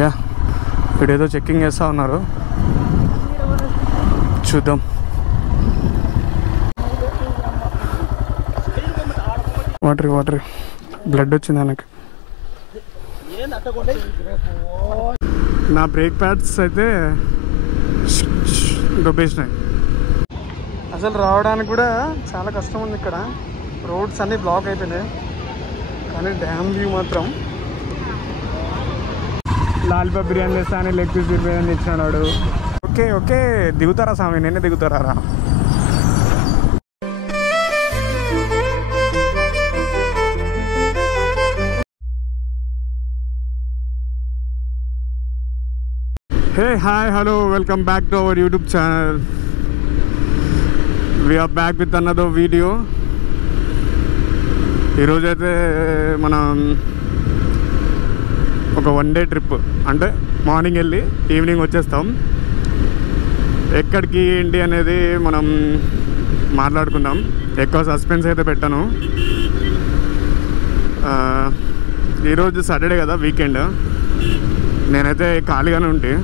Yeah ఇక్కడేదో checking చేస్తూ ఉన్నారు, చూద్దాం. వాటర్ బ్లడ్ వచ్చింది ఆయనకి. నా బ్రేక్ ప్యాడ్స్ అయితే దొబ్బేసినాయి. అసలు రావడానికి కూడా చాలా కష్టం ఉంది. ఇక్కడ రోడ్స్ అన్నీ బ్లాక్ అయిపోయినాయి, కానీ డ్యామ్ వ్యూ మాత్రం. లాలిపాప్ బిర్యానీ తెస్తా అని లెగ్ పీస్ బిర్యానీ ఇచ్చినాడు. ఓకే దిగుతారా స్వామి, నేనే దిగుతారా రా. Hey, hi, hello, welcome back to our YouTube channel. We are back with another video. ఈరోజైతే మనం ఒక 1 day ట్రిప్, అంటే మార్నింగ్ వెళ్ళి ఈవినింగ్ వచ్చేస్తాం. ఎక్కడికి ఏంటి అనేది మనం మాట్లాడుకుందాం. ఎక్కువ సస్పెన్స్ అయితే పెట్టాను. ఈరోజు సాటర్డే కదా, వీకెండ్. నేనైతే ఖాళీగానే ఉంటే,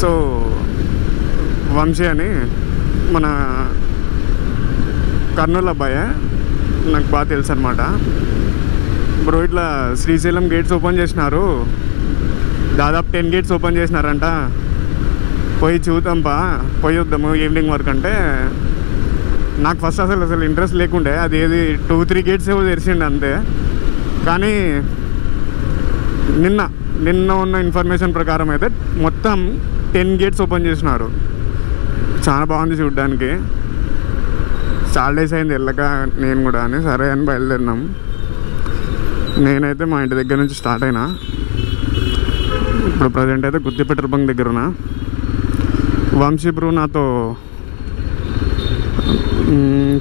సో వంశీ అని మన కర్నూలు అబ్బాయే, నాకు బాగా తెలుసు అనమాట. బ్రో ఇట్లా శ్రీశైలం గేట్స్ ఓపెన్ చేసినారు, దాదాపు 10 గేట్స్ ఓపెన్ చేసినారంట, పోయి చూద్దాంపా, పోయి వద్దాము ఈవినింగ్ వరకు అంటే, నాకు ఫస్ట్ అసలు ఇంట్రెస్ట్ లేకుండే. అది ఏది 2-3 గేట్స్ ఏవో తెరిచిండే అంతే. కానీ నిన్న ఉన్న ఇన్ఫర్మేషన్ ప్రకారం అయితే మొత్తం 10 గేట్స్ ఓపెన్ చేసినారు. చాలా బాగుంది చూడడానికి. చాలా డేస్ అయింది వెళ్ళక నేను కూడా, అని సరే అని బయలుదేరినాం. నేనైతే మా ఇంటి దగ్గర నుంచి స్టార్ట్ అయినా. ఇప్పుడు ప్రజెంట్ అయితే గుత్తి పెట్రోల్ బంక్ దగ్గర ఉన్నా. వంశీ బ్రూ నాతో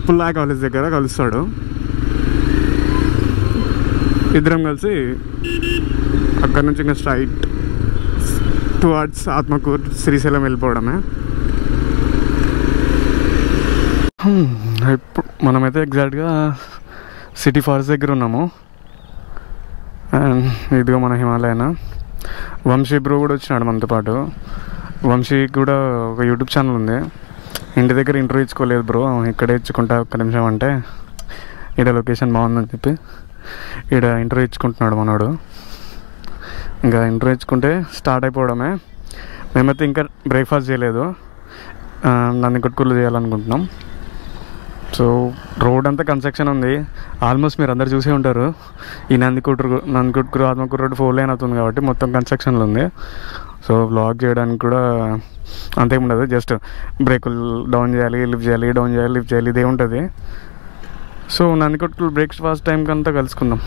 పుల్లా కాలేజ్ దగ్గర కలుస్తాడు. ఇద్దరం కలిసి అక్కడ నుంచి ఇంకా స్ట్రైట్ టువర్డ్స్ ఆత్మకూరు, శ్రీశైలం వెళ్ళిపోవడమే. ఇప్పుడు మనమైతే ఎగ్జాక్ట్గా సిటీ ఫారెస్ట్ దగ్గర ఉన్నాము. అండ్ ఇదిగో మన హిమాలయన. వంశీ బ్రో కూడా వచ్చినాడు మనతో పాటు. వంశీకి కూడా ఒక యూట్యూబ్ ఛానల్ ఉంది. ఇంటి దగ్గర ఇంటర్వ్యూ ఇచ్చుకోలేదు బ్రో, ఇక్కడే ఇచ్చుకుంటా ఒక్క నిమిషం అంటే, ఇక్కడ లొకేషన్ బాగుందని చెప్పి ఇక్కడ ఇంటర్వ్యూ ఇచ్చుకుంటున్నాడు మనోడు. ఇంకా ఇంటర్వ్యూ ఇచ్చుకుంటే స్టార్ట్ అయిపోవడమే. మేమైతే ఇంకా బ్రేక్ఫాస్ట్ చేయలేదు, నందికొట్కూరులో చేయాలనుకుంటున్నాం. సో రోడ్ అంతా కన్స్ట్రక్షన్ ఉంది. ఆల్మోస్ట్ మీరు అందరు చూసే ఉంటారు. ఈ నందికొట్కూరు ఆత్మకూరు రోడ్ 4 lane అవుతుంది కాబట్టి మొత్తం కన్స్ట్రక్షన్లో ఉంది. సో వ్లాగ్ చేయడానికి కూడా అంతేం ఉండదు, జస్ట్ బ్రేకులు డౌన్ చేయాలి, లిఫ్ట్ చేయాలి, డౌన్ చేయాలి, లిఫ్ట్ చేయాలి, ఇదే ఉంటుంది. సో నందికొట్కూరు బ్రేక్ఫాస్ట్ టైంకి అంతా కలుసుకుందాం.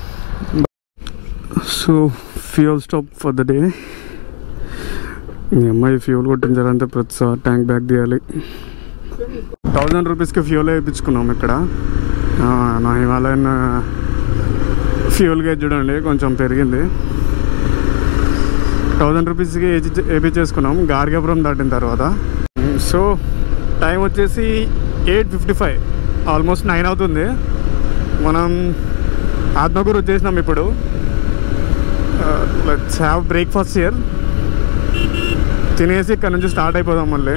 So fuel stop for the day. మీ అమ్మాయి ఫ్యూయల్ కొట్టించాలంటే ప్రతిసారి ట్యాంక్ బ్యాక్ తీయాలి. 1000 రూపీస్కి ఫ్యూయల్ వేయించుకున్నాం ఇక్కడ. నా హిమాలయన్ ఫ్యూయల్ గేజ్ చూడండి కొంచెం పెరిగింది. 1000 రూపీస్కి వేయించేసుకున్నాం గార్గాపురం దాటిన తర్వాత. సో టైం వచ్చేసి 8:55, ఆల్మోస్ట్ 9 అవుతుంది. మనం ఆత్మకూరు వచ్చేసినాం. ఇప్పుడు లెట్స్ హ్యావ్ బ్రేక్ఫాస్ట్ హియర్. తినేసి ఇక్కడ నుంచి స్టార్ట్ అయిపోదాం మళ్ళీ.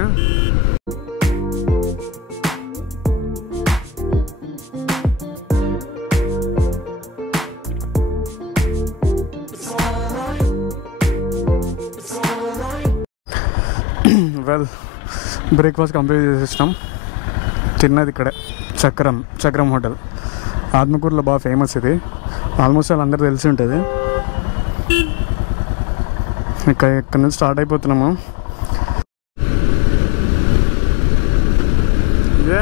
వెల్, బ్రేక్ఫాస్ట్ కంప్లీట్ చేసేసినాం. తిన్నది ఇక్కడే చక్రం హోటల్. ఆత్మకూరులో బాగా ఫేమస్ ఇది, ఆల్మోస్ట్ వాళ్ళందరూ తెలిసి ఉంటుంది. ఇక్కడ నుంచి స్టార్ట్ అయిపోతున్నాము.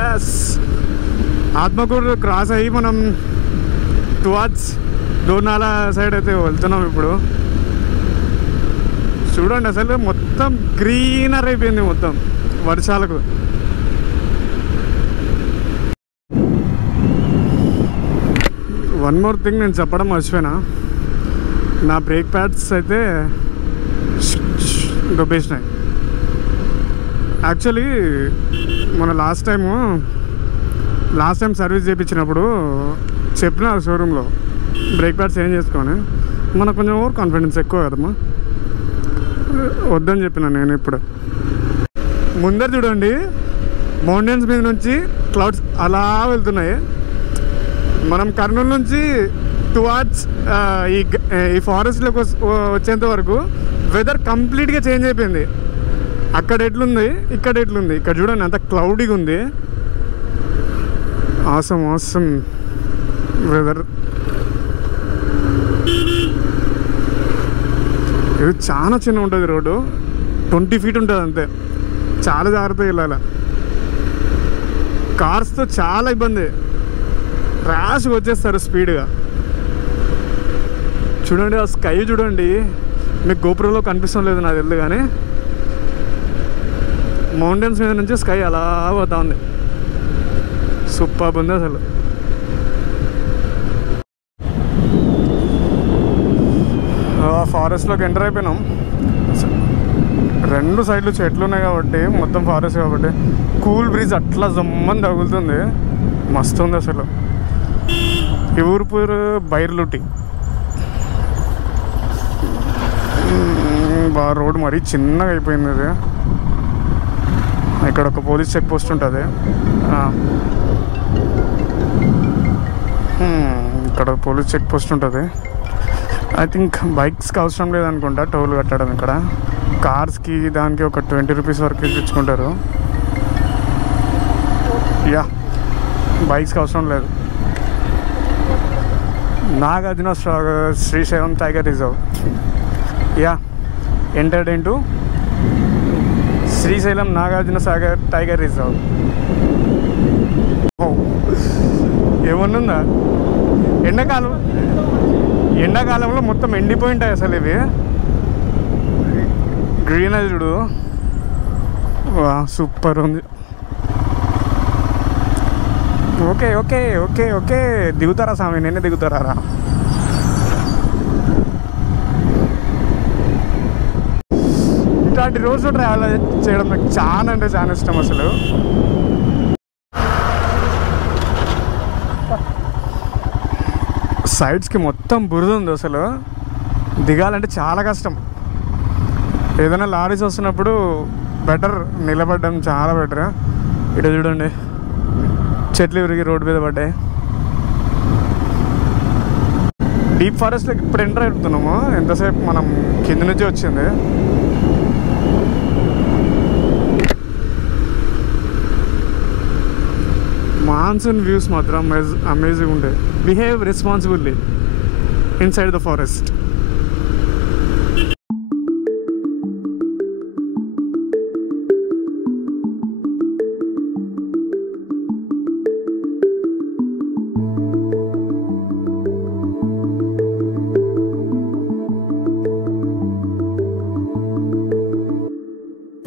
ఎస్, ఆత్మకూరు క్రాస్ అయ్యి మనం టువర్డ్స్ డోర్నాల సైడ్ అయితే వెళ్తున్నాం. ఇప్పుడు చూడండి, అసలు మొత్తం గ్రీనర్ అయిపోయింది మొత్తం వర్షాలకు. వన్ మోర్ థింగ్ నేను చెప్పడం మర్చిపోయినా, నా బ్రేక్ ప్యాడ్స్ అయితే దొబ్బేసినాయి. యాక్చువల్లీ మన లాస్ట్ టైం సర్వీస్ చేయించినప్పుడు చెప్పిన షోరూంలో బ్రేక్ ప్యాడ్స్ ఏం చేసుకొని, మనకు కొంచెం ఓవర్ కాన్ఫిడెన్స్ ఎక్కువ కదమ్మా, వద్దని చెప్పిన నేను. ఇప్పుడు ముందర చూడండి, మౌంటైన్స్ మీద నుంచి క్లౌడ్స్ అలా వెళ్తున్నాయి. మనం కర్నూలు నుంచి టువార్డ్స్ ఈ ఫారెస్ట్లోకి వచ్చేంత వరకు వెదర్ కంప్లీట్గా చేంజ్ అయిపోయింది. అక్కడ ఎట్లుంది, ఇక్కడ ఎట్లుంది. ఇక్కడ చూడండి అంత క్లౌడీగా ఉంది. Awesome awesome weather. ఇది చాలా చిన్న ఉంటుంది రోడ్డు, 20 feet ఉంటుంది అంతే. చాలా జాగ్రత్తగా వెళ్ళాలి. కార్స్తో చాలా ఇబ్బంది, ర్యాష్గా వచ్చేస్తారు స్పీడ్గా. చూడండి ఆ స్కై చూడండి, మీకు గోపురంలో కనిపిస్తుంది లేదు నాకు తెలియదు, కానీ మౌంటైన్స్ మీద నుంచి స్కై అలా పోతా ఉంది. సూపర్ ఉంది అసలు. ఫారెస్ట్లోకి ఎంటర్ అయిపోయినాం. రెండు సైడ్లు చెట్లు ఉన్నాయి కాబట్టి, మొత్తం ఫారెస్ట్ కాబట్టి కూల్ బ్రీజ్ అట్లా జమ్మని తగులుతుంది. మస్తు ఉంది అసలు. ఈ ఊరు పేరు బైర్లుటి. బాగా రోడ్ మరీ చిన్నగా అయిపోయింది. ఇది ఇక్కడ ఒక పోలీస్ చెక్ పోస్ట్ ఉంటుంది. ఇక్కడ పోలీస్ చెక్ పోస్ట్ ఉంటుంది. ఐ థింక్ బైక్స్కి అవసరం లేదనుకుంటా టోల్ కట్టడం. ఇక్కడ కార్స్కి దానికి ఒక 20 rupees వరకు ఇచ్చుకుంటారు. యా, బైక్స్కి అవసరం లేదు. Nagarjuna Srisailam tiger reserve. Yeah, entered into Srisailam Nagarjuna Sagar tiger reserve. ఏమన్నుందా? ఎండాకాలంలో మొత్తం ఎండిపోయి ఉంటాయి అసలు ఇవి. గ్రీనరీ చూడు, వా సూపర్ ఉంది. ఓకే ఓకే ఓకే ఓకే దిగుతారా స్వామి? నేనే దిగుతారా? ఇట్లాంటి రోడ్స్ ట్రావెల్ చేయడం నాకు చాలా అంటే చాలా ఇష్టం అసలు. సైడ్స్కి మొత్తం బురద ఉంది అసలు, దిగాలంటే చాలా కష్టం. ఏదైనా లారీస్ వస్తున్నప్పుడు బెటర్ నిలబడడం, చాలా బెటర్. ఇక్కడ చూడండి చెట్లు విరిగి రోడ్డు మీద పడ్డాయి. డీప్ ఫారెస్ట్లోకి ఇప్పుడు ఎంటర్ అవుతున్నాము. ఎంతసేపు మనం కింద నుంచి వచ్చింది. మాన్సూన్ వ్యూస్ మాత్రం అమేజింగ్ ఉంటాయి. Behave responsibly inside the forest.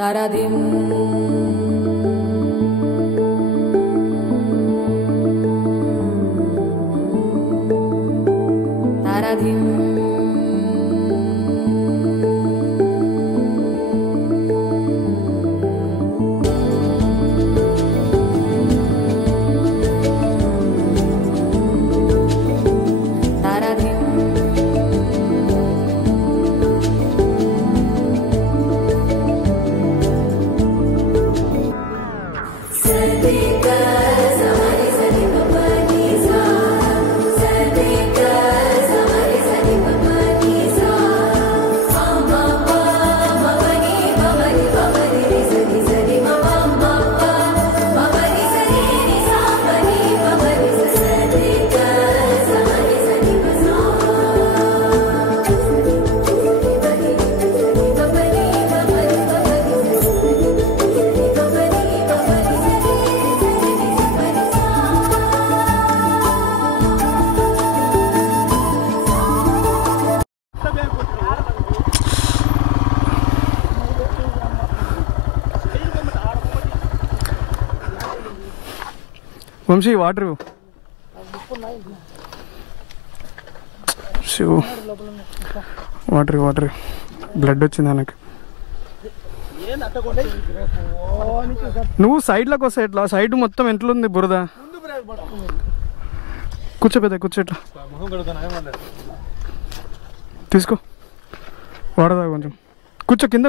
Taradim Taradim Vamshi water water water blood వచ్చింది నాకు. నువ్వు సైడ్లోకి వస్తాయి ఎట్లా? సైడ్ మొత్తం ఎట్లుంది బురద. కూర్చోపోతా కూర్చోట్లా. తీసుకో వాడదా కొంచెం కూర్చో కింద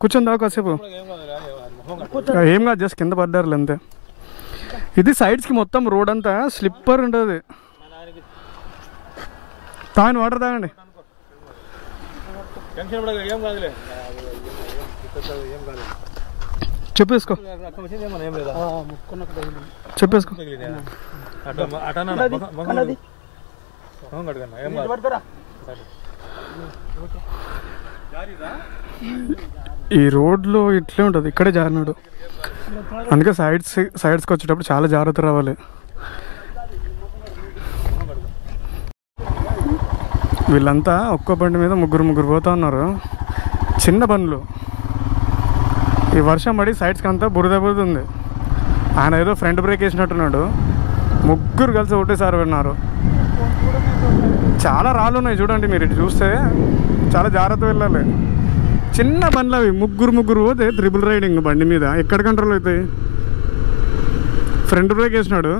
కూర్చొని దాకా కాసేపు ఏం కాదు జస్ట్ కింద పడ్డారులే అంతే ఇది సైడ్స్కి మొత్తం రోడ్ అంతా స్లిప్పర్ ఉంటుంది తాగండి వాటర్ తాగండి చెప్పేసుకో ఈ రోడ్లో ఇట్లే ఉంటుంది ఇక్కడే జారినాడు అందుకే సైడ్స్కి వచ్చేటప్పుడు చాలా జాగ్రత్త రావాలి వీళ్ళంతా ఒక్క బండి మీద ముగ్గురు పోతా ఉన్నారు చిన్న బండ్లు ఈ వర్షం పడి సైడ్స్కి అంతా బురద ఉంది ఆయన ఏదో ఫ్రంట్ బ్రేక్ వేసినట్టున్నాడు ముగ్గురు కలిసి ఒకటేసారి విన్నారు చాలా రాళ్ళు ఉన్నాయి చూడండి మీరు ఇటు చూస్తే చాలా జాగ్రత్త వెళ్ళాలి చిన్న బండ్లు అవి ముగ్గురు పోతే ట్రిపుల్ రైడింగ్ బండి మీద ఎక్కడ కంట్రోల్ అవుతాయి ఫ్రంట్ బ్రేక్ వేసినాడు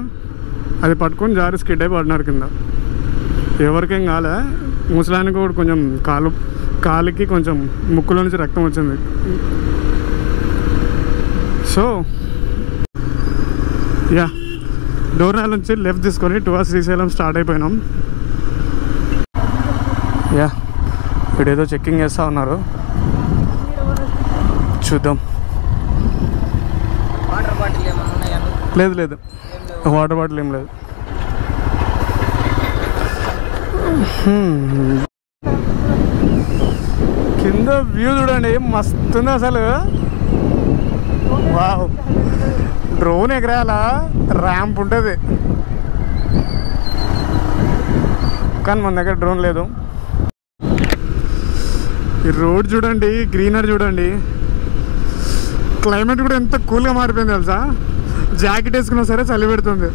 అది పట్టుకొని జారి స్కిడ్ అయి పడినారు కింద ఎవరికేం కాలే ముసలానికి కూడా కొంచెం కాలుకి కొంచెం ముక్కులో నుంచి రక్తం వచ్చింది సో యా డోర్నాల్ నుంచి లెఫ్ట్ తీసుకొని టువర్డ్స్ శ్రీశైలం స్టార్ట్ అయిపోయినాం యా ఇప్పుడు ఏదో చెక్కింగ్ చేస్తూ ఉన్నారు చూద్దాం లేదు వాటర్ బాటిల్ ఏం లేదు కింద వ్యూ చూడండి మస్తుంది అసలు వావ్ డ్రోన్ ఎగరాలా ర్యాంప్ ఉంటుంది కానీ మన దగ్గర డ్రోన్ లేదు ఈ రోడ్ చూడండి గ్రీనరీ చూడండి క్లైమేట్ కూడా ఎంత కూల్గా మారిపోయింది తెలుసా జాకెట్ వేసుకున్నా సరే చలి పెడుతుంది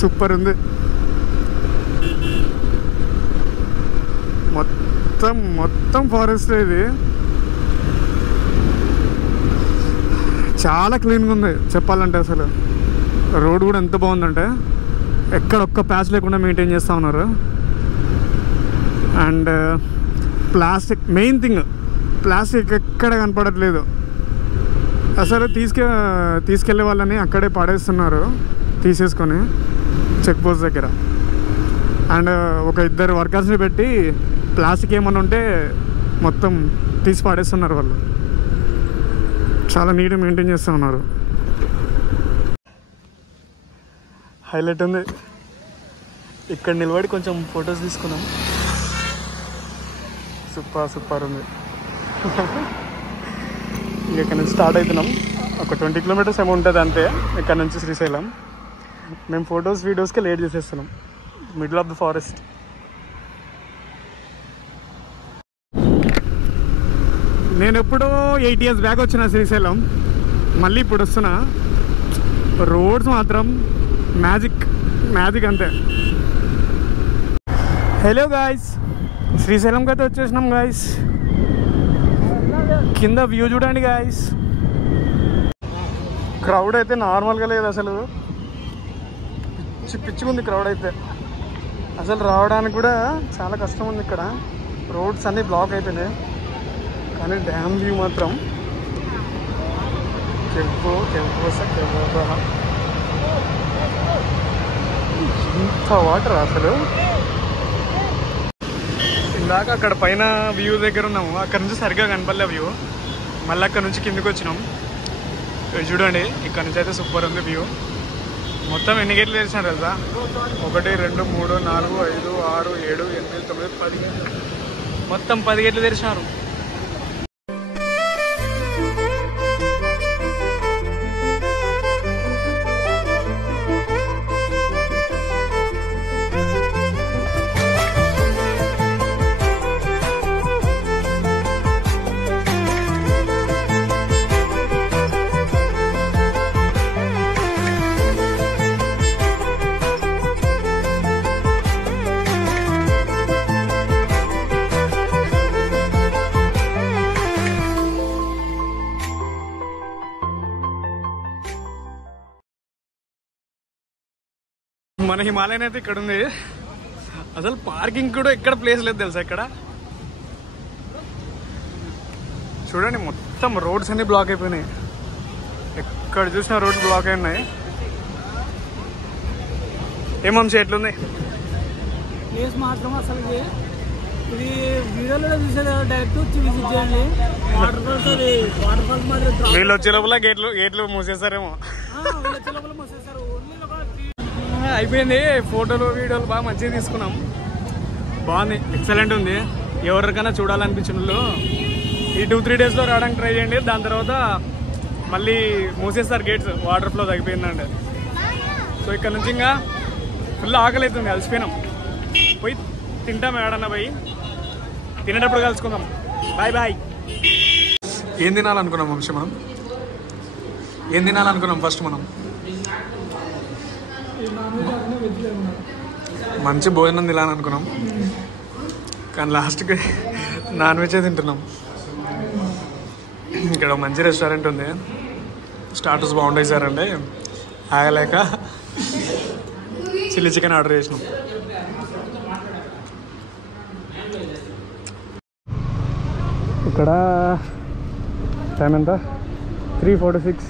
సూపర్ ఉంది మొత్తం ఫారెస్ట్ ఇది చాలా క్లీన్గా ఉంది చెప్పాలంటే అసలు రోడ్ కూడా ఎంత బాగుందంటే ఎక్కడ ఒక్క ప్యాచ్ లేకుండా మెయింటైన్ చేస్తూ ఉన్నారు and plastic main thing plastic ఎక్కడ కనపడట్లేదు అసలు తీసుకెళ్లే వాళ్ళని అక్కడే పడేస్తున్నారు తీసేసుకొని చెక్ పోస్ట్ దగ్గర అండ్ ఒక ఇద్దరు వర్కర్స్ని పెట్టి ప్లాస్టిక్ ఏమన్నా ఉంటే మొత్తం తీసి పడేస్తున్నారు వాళ్ళు చాలా నీట్గా మెయింటైన్ చేస్తూ ఉన్నారు హైలైట్ ఉంది ఇక్కడ నిలబడి కొంచెం ఫొటోస్ తీసుకున్నాం సూపర్ ఉంది ఇక్కడ నుంచి స్టార్ట్ అవుతున్నాం ఒక 20 కిలోమీటర్స్ ఏమో ఉంటుంది అంతే ఇక్కడ నుంచి శ్రీశైలం మేము ఫొటోస్ వీడియోస్కి లేట్ చేసేస్తున్నాం మిడిల్ ఆఫ్ ద ఫారెస్ట్ నేను ఎప్పుడో 8 years బ్యాక్ వచ్చిన శ్రీశైలం మళ్ళీ ఇప్పుడు వస్తున్నా రోడ్స్ మాత్రం మ్యాజిక్ అంతే హలో గాయ్స్ శ్రీశైలంకి అయితే వచ్చేసినాం గాయ్స్ కింద వ్యూ చూడండి గాయ్స్ క్రౌడ్ అయితే నార్మల్గా లేదు అసలు పిచ్చుకుంది క్రౌడ్ అయితే అసలు రావడానికి కూడా చాలా కష్టం ఉంది ఇక్కడ రోడ్స్ అన్నీ బ్లాక్ అయిపోయినాయి కానీ డ్యామ్ వ్యూ మాత్రం ఇంత వాటర్ అసలు ఇందాక అక్కడ పైన వ్యూ దగ్గర ఉన్నాము అక్కడ నుంచి సరిగ్గా కనపడలే వ్యూ మళ్ళీ అక్కడ నుంచి కిందకి వచ్చినాం చూడండి ఇక్కడ నుంచి అయితే సూపర్ ఉంది వ్యూ మొత్తం ఎన్ని గేట్లు తెరిచినారు తెలుసా 1 2 3 4 5 6 7 8 9 10 మొత్తం 10 గేట్లు తెరిచినారు మన హిమాలయన్ అయితే ఇక్కడ ఉంది అసలు పార్కింగ్ కూడా ఎక్కడ ప్లేస్ లేదు తెలుసా ఇక్కడ. చూడండి మొత్తం రోడ్స్ అన్ని బ్లాక్ అయిపోయినాయి, ఎక్కడ చూసినా రోడ్స్ బ్లాక్ అయి ఉన్నాయి. ఏమంశ ఎట్లుంది ప్లేస్ మాత్రం అసలు ఇది వీడియోలో చూసేది డైరెక్ట్ వచ్చి విజిట్ చేయండి. వాటర్ ఫాల్స్ మాత్రం వీళ్ళు వచ్చే లోపల గేట్లు మూసేస్తారేమో. అయిపోయింది. ఫోటోలు వీడియోలు బాగా మంచిగా తీసుకున్నాం, బాగుంది, ఎక్సలెంట్ ఉంది. ఎవరికైనా చూడాలనిపించిన వాళ్ళు ఈ 2-3 డేస్లో రావడానికి ట్రై చేయండి. దాని తర్వాత మళ్ళీ మూసేస్తారు గేట్స్, వాటర్ ఫ్లో తగ్గిపోయిందండి. సో ఇక్కడ నుంచి ఇంకా ఫుల్ ఆకలి అవుతుంది, అలసిపోయినాం. పోయి తింటాం, ఏడన్నా పోయి తినేటప్పుడు కలుసుకుందాం. Bye bye. ఏం తినాలనుకున్నాం వంశీ మనం? ఏం తినాలనుకున్నాం ఫస్ట్ మనం? మంచి భోజనం తినాలనుకున్నాం, కానీ లాస్ట్కి నాన్ వెజే తింటున్నాం. ఇక్కడ మంచి రెస్టారెంట్ ఉంది, స్టార్టర్స్ బాగుంటాయి సార్ అంటే ఆగలేక చిల్లీ చికెన్ ఆర్డర్ చేసినాం. ఇక్కడ టైం ఎంత? 3:46.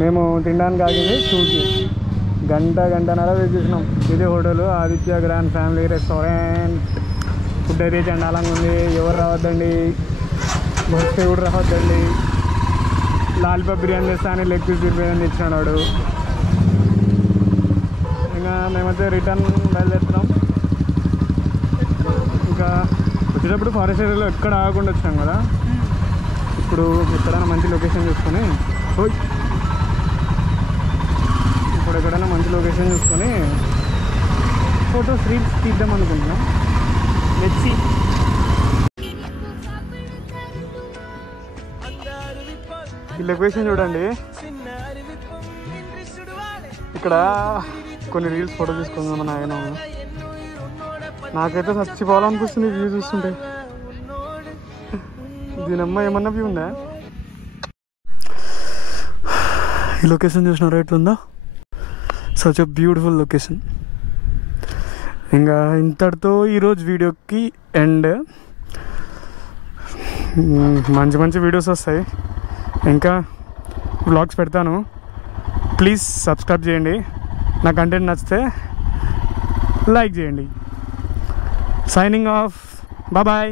మేము తినడానికి ఆగింది 2కి. గంటన్నర వెయిట్ చేసినాం. ఇదే hotel Aditya grand family restaurant. Food అయితే చండాలంగా ఉంది, ఎవరు రావద్దండి, బస్సు కూడా రావద్దండి. లాలీపాప్ బిర్యానీ తెస్తా అని లెగ్ పీస్ బిర్యానీ తెచ్చినాడు వాడు. ఇంకా మేమైతే రిటర్న్ బయలుదేరుతున్నాం. ఇంకా వచ్చేటప్పుడు ఫారెస్ట్ ఏరియాలో ఎక్కడ ఆగకుండా వచ్చాం కదా, ఇప్పుడు ఎక్కడైనా మంచి లొకేషన్ చూసుకొని ఫోటోస్ రీల్స్ తీద్దాం అనుకుంటున్నాం. లెట్స్ ఈ లొకేషన్ చూడండి. ఇక్కడ కొన్ని రీల్స్ ఫోటో తీసుకుందాం మన ఆయన. నాకైతే చచ్చిపోవాలనిపిస్తుంది వ్యూ చూస్తుంటే. దీనమ్మ ఏమన్నా వ్యూ ఉందా? ఈ లొకేషన్ చూసినారా ఎట్లుందో? Such a beautiful location. ఇంకా ఇంతటితో ఈరోజు వీడియోకి ఎండ్. మంచి మంచి వీడియోస్ వస్తాయి, ఇంకా వ్లాగ్స్ పెడతాను. ప్లీజ్ సబ్స్క్రైబ్ చేయండి. నా కంటెంట్ నచ్చితే లైక్ చేయండి. Signing off. బాయ్.